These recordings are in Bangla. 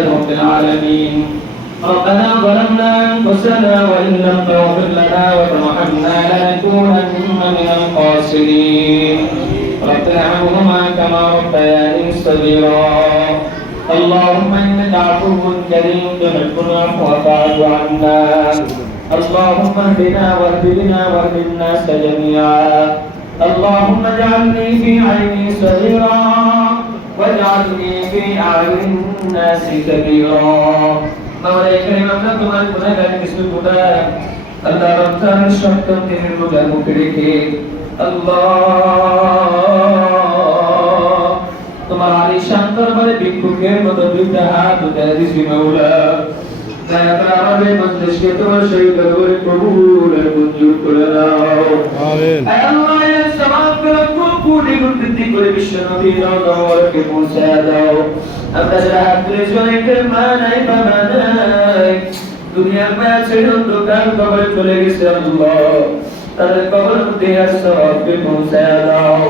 رب العالمين. ربنا ظلمنا أنفسنا وإن لم تغفر لنا وترحمنا لنكونن من الخاسرين. رب ارحمهما كما ربياني صغيرا. اللهم إنك عفو كريم تحب العفو فاعف عنا. اللهم اهدنا واهد بنا واهد الناس جميعا. اللهم اجعلني في عيني صغيرا واجعلني في أعين الناس كبيرا. مولاي كريم আমরা তোমার গুনাহগার কিছু গুনাহ আল্লাহ রমজানের সপ্তম দিনের রোজা মুখে রেখে আল্লাহ তোমার আলিশান দরবারে ভিক্ষুকের মতো দুইটা হাত উঠায় দিছি মাওলা। দয়া করে আমাদের মজলিসকে তোমার সেই দরবারে কবুল আর মঞ্জুর করে নাও। আমিন। হে আল্লাহ এর সওয়াব কোটি কোটি করে বিশ্ব নবীর দরবারে পৌঁছায় দাও। আমরা যারা হাত তুলেছি অনেকের মা নাই বাবা নাই, দুনিয়ার মায়া ছেড়ে অন্ধকার কবরে চলে গেছে আল্লাহ, তাদের কবর মধ্যে আর সওয়াবকে পৌঁছায় দাও।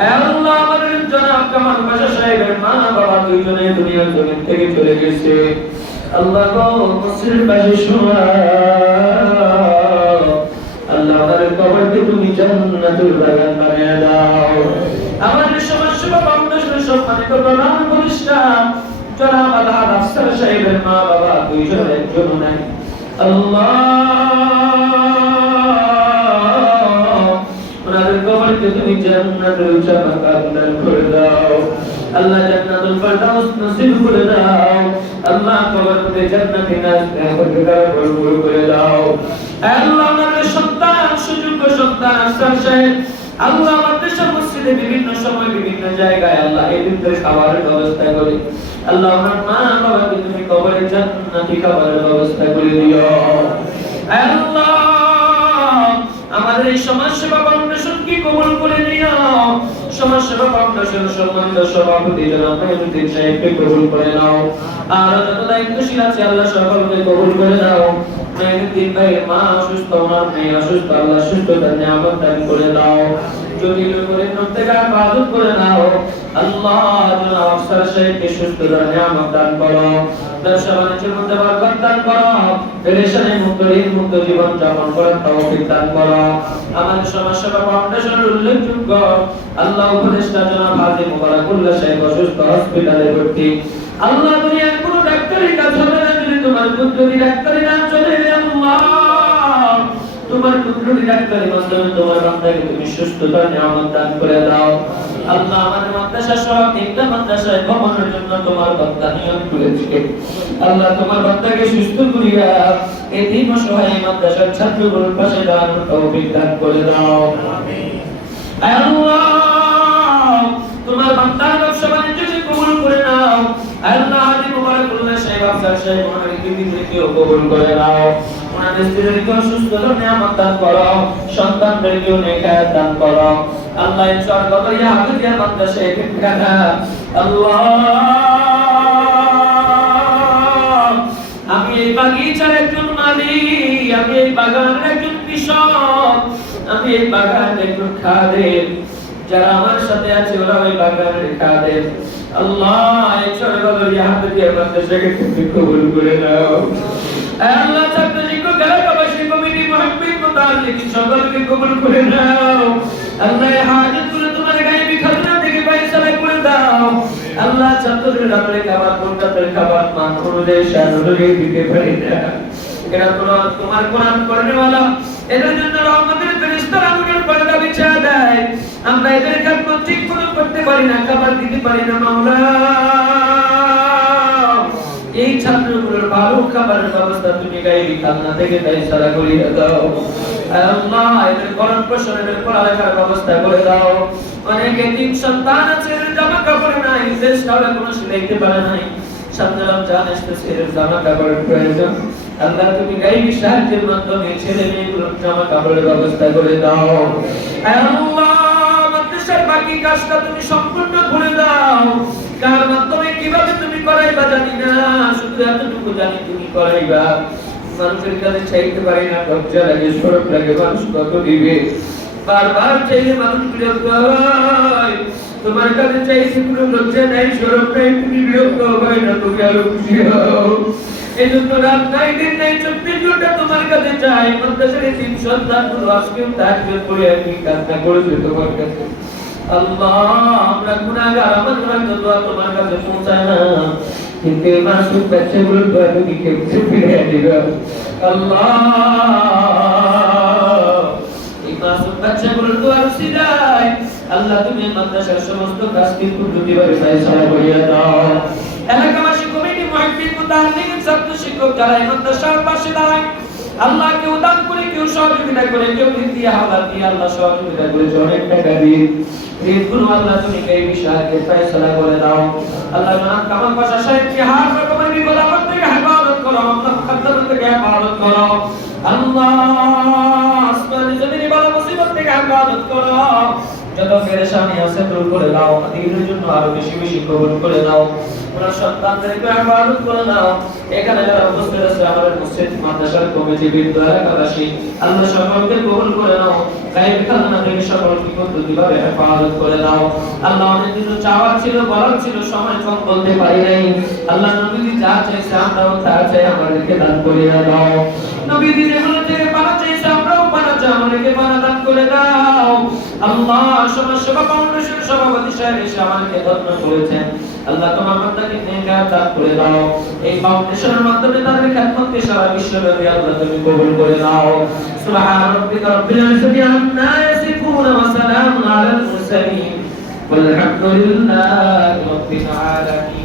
হে আল্লাহ আমাদের জনাব কামাল পাশা সাহেবের মা বাবা দুইজনে দুনিয়ার জমিন থেকে চলে গেছে আল্লাহ গো, মসজিদের পাশে শোনা আল্লাহ আমাদের কবরকে তুমি জান্নাতুল বাগান বানিয়ে দাও। আমাদের সমস্যা বাবা আমাদের সম্মানিত প্রধান প্রতিষ্ঠান জনাব আলহাজ আফসার সাহেবের মা বাবা দুইজন একজন নাই আল্লাহ, ওনাদের কবরকে তুমি জান্নাতুল বাগান দান করে দাও। আল্লাহ জান্নাতুল ফেরদাউস নসিব করে দাও। আল্লাহ কবরকে জান্নাতে ভরপুর করে দাও। আল্লাহ আমাদের সন্তান সুযোগ্য সন্তান আফসার সাহেব আল্লাহ আমাদের মসজিদে বিভিন্ন সময় বিভিন্ন জায়গায় আল্লাহ এদিনের খাবারের ব্যবস্থা করে আল্লাহ আমার মা বাবাকে তুমি কবরে জান্নাতি খাবারের ব্যবস্থা করে দিও। আল্লাহ আমাদের এই সমাজ সেবা ফাউন্ডেশন কি কবুল করে নিও। সমাজ সেবা ফাউন্ডেশন সম্মানিত সভাপতি জনাব মেহমুদ্দিন সাহেবকে কবুল করে নাও। আর যত দায়িত্বশীল আছে আল্লাহ সকলকে কবুল করে দাও। মেহমুদ্দিন ভাইয়ের মা অসুস্থ, ওনার মেয়ে অসুস্থ, আল্লাহ সুস্থতার নিয়ামত দান করে দাও। জটিল করে প্রত্যেকটা ইবাদত করে নাও আল্লাহ। জনাব আফসার সাহেবকে সুস্থতার নিয়ামত দান করো। ব্যবসা বাণিজ্যের মধ্যে বরকত দান করো। পেরেশানি মুক্ত ঋণ মুক্ত জীবন যাপন করার তৌফিক দান করো। আমাদের সমাজ সেবা ফাউন্ডেশনের উল্লেখযোগ্য আল্লাহ উপদেষ্টা জনাব হাজী মোবারকুল্লাহ সাহেব অসুস্থ, হসপিটালে ভর্তি আল্লাহ। দুনিয়ার কোনো ডাক্তারের কাছে হবে না যদি তোমার কুদরতি ডাক্তারি না চলে আল্লাহ, তোমার কুদরতি ডাক্তারি মাধ্যমে তোমার বান্দাকে তুমি সুস্থতার নিয়ামত দান করে দাও আল্লাহ। আমাদের মাদ্রাসা সহ তিনটা মাদ্রাসায় ভ্রমণের জন্য তোমার বান্দা নিয়ম করেছে আল্লাহ, তোমার বান্দাকে সুস্থ করিয়া এই তিন অসহায় মাদ্রাসার ছাত্রগুলোর পাশে দাঁড়ানোর তৌফিক দান করে দাও আমিন। আল্লাহ তোমার বান্দার ব্যবসা বাণিজ্যকে কবুল করে নাও আল্লাহ। হাজী মোবারকুল্লাহ সাহেব আফসার সাহেব ওনাকে বিবিদেরকেও কবুল করে নাও। ওনাদের স্ত্রীদেরকেও সুস্থতার নিয়ামত দান করো, সন্তানদেরকেও নেক হায়াত দান করো আল্লাহ। এই সরকারিয়া হাফেজিয়া মাদ্রাসায় ঠিকানা আল্লাহ। আমি এই বাগিচার একজন মালিক, আমি এই বাগানের একজন কৃষক, আমি এই বাগানের একজন খাদেম, যারা আমার সাথে আছে ওরা ওই বাগানের খাদেম আল্লাহ। এই সরকারিয়া হাফেজিয়া মাদ্রাসাকে তুমি কবুল করে নাও আল্লাহ। ছাত্রজীকে এলাকাবাসী কমিটি মুহাব্বিব মুতাআল্লিক সকলকে কবুল করে নাও আল্লাহ। এই হাজতগুলো তোমার গায়েবী খাজনা থেকে ফয়সালা করে দাও আল্লাহ। ছাত্রদের রাতে খাবার কোনটাতে খাবার মান অনুযায়ী শানুরে দিতে পারি না, এরা তোমার কোরআন পড়নেওয়ালা, এদের জন্য রহমতের ফেরেশতারা আমাদের পর্দা বিছিয়ে দেয়। আমরা এদের কাজ ঠিক মতো করতে পারি না, খাবার দিতে পারি না মাওলা। এই ছাত্রগুলোর ভালো খাবারের ব্যবস্থা তুমি গায়েবী খাজনা থেকে ফয়সালা করে দাও আল্লাহ। এদের ভরণ পোষণের পড়ালেখার ব্যবস্থা করে দাও। অনেক এতিম সন্তান আছে, এদের জামা কাপড় নাই, দেশ কাউকে কোনো সিলাইতে পারে নাই, সামনে রমজান আসতেছে, এদের জামা কাপড়ের প্রয়োজন আল্লাহ। তুমি গায়েবী সাহায্যের মাধ্যমে ছেলে মেয়েগুলোর জামা কাপড়ের ব্যবস্থা করে দাও আল্লাহ। মাদ্রাসার বাকি কাজটা তুমি সম্পূর্ণ করে দাও। কার মাধ্যমে কিভাবে তুমি করাইবা জানি না, শুধু এতটুকু জানি তুমি করাইবা। মানুষের কাছে চাইতে পারি না, লজ্জা লাগে, শরম লাগে, মানুষ কত দিবে, বারবার চাইলে মানুষ বিরক্ত হয়। তোমার কাছে চাইছি কোনো লজ্জা নাই, শরম নাই, তুমি বিরক্ত হবে না, তুমি আরো খুশি হও। এই জন্য রাত নাই দিন নাই 24 ঘন্টা তোমার কাছে চাই। মাদ্রাসার তিন সন্তানগুলো আজকেও তাহাজ্জুদ করে একই কান্না করেছে তোমার কাছে। আল্লাহ আমরা গুনাহগার, আমাদের দোয়া তোমার কাছে পৌঁছায় না, কিন্তু এই মাসুম বাচ্চাগুলোর দোয়া তুমি কেমনে ফিরিয়ে দিবে আল্লাহ। এই মাসুম বাচ্চাগুলোর দোয়ার উসিলায় আল্লাহ তুমি মাদ্রাসার সমস্ত কাজকে কুদরতিভাবে ফায়সালা করিয়া দাও। এলাকাবাসী, কমিটি, মুহাদ্দিস, মুতাআল্লিম, ছাত্র শিক্ষক যারা এই মাদ্রাসার পাশে দাঁড়ায়, আল্লাহ কেউ দান করে, কেউ সহযোগিতা করে, কেউ দিয়ে হাওলা দিয়ে আল্লাহ সহযোগিতা করেছে, অনেক টাকা দিয়ে ঋণগুলো আল্লাহ তুমি এই বিষয়কে ফয়সালা করে দাও। আল্লাহ জনাব কামাল পাশা সাহেবকে হার রকমের বিপদ আপদ থেকে হেফাজত করো, আল্লাহ মুকদ্দর থেকে হেফাজত করো আল্লাহ, আসমানি জমিনে বালা মুসিবত থেকে হেফাজত করো। যত পেরেশানি আছে দূর করে দাও, দিনের জন্য আরো বেশি বেশি কবুল করে দাও। ওনার সন্তানদেরকে হেফাজত করে দাও। এখানে যারা উপস্থিত আছে আমাদের মসজিদ মাদ্রাসার কমিটি বৃন্দ এলাকাবাসী, আল্লাহ সকলকে কবুল করে নাও। গায়েব খাজনা থেকে সকলকে পদ্ধতিভাবে হেফাজত করে দাও। আল্লাহ অনেক কিছু চাওয়ার ছিল, বলার ছিল, সময় কম বলতে পারি নাই। আল্লাহ নবীজি যা চাইছে আমরাও তা চাই, আমাদেরকে দান করিয়া দাও। নবীজি যেগুলো থেকে পানা চাইছে আমরাও পানা চাই, আমাদেরকে পানা দান করে দাও আল্লাহ। সমাজ সেবা ফাউন্ডেশনের সভাপতি সাহেব এসে আমাদেরকে যত্ন করেছেন, আল্লাহ তোমার বান্দাকে নেক দান করে দাও। এই ফাউন্ডেশনের মাধ্যমে তাদের খেদমতকে সারা বিশ্বব্যাপী আল্লাহ তুমি কবুল করে দাও। সুবহান রাব্বিকা রাব্বিল ইজ্জাতি আম্মা ইয়াসিফুন ওয়া সালামুন আলাল মুরসালিন ওয়ালহামদুলিল্লাহি রাব্বিল আলামিন।